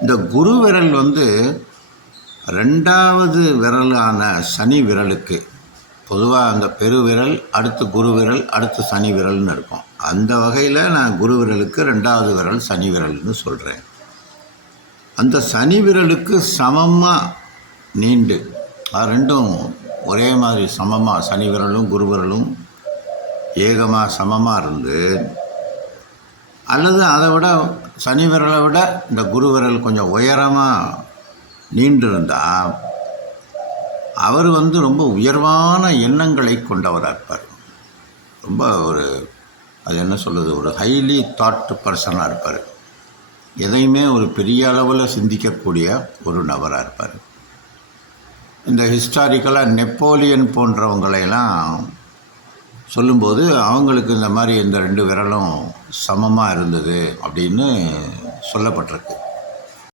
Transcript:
இந்த குரு விரல் வந்து 2வது விரலான சனி விரலுக்கு பொதுவாக அந்த பெருவிரல், அடுத்து குரு விரல், அடுத்து சனி விரல்னு இருக்கும். அந்த வகையில் நான் குரு விரலுக்கு 2வது விரல் சனி விரல்னு சொல்கிறேன். அந்த சனி விரலுக்கு சமமாக நீண்டு, அது ரெண்டும் ஒரே மாதிரி சமமாக, சனி விரலும் குரு விரலும் ஏகமாக சமமாக இருந்து, அல்லது அதை விட சனி விரலை விட இந்த குரு விரல் கொஞ்சம் உயரமாக நீண்டிருந்தால் அவர் வந்து ரொம்ப உயர்வான எண்ணங்களை கொண்டவராக இருப்பார். ரொம்ப அது என்ன சொல்கிறது, ஒரு ஹைலி தாட் பர்சனாக இருப்பார். எதையுமே ஒரு பெரிய அளவில் சிந்திக்கக்கூடிய ஒரு நபராக இருப்பார். இந்த ஹிஸ்டாரிக்கலாக நெப்போலியன் போன்றவங்களையெல்லாம் சொல்லும்போது அவங்களுக்கு இந்த மாதிரி இந்த 2 விரலும் சமமாக இருந்தது அப்படின்னு சொல்லப்பட்டிருக்கு.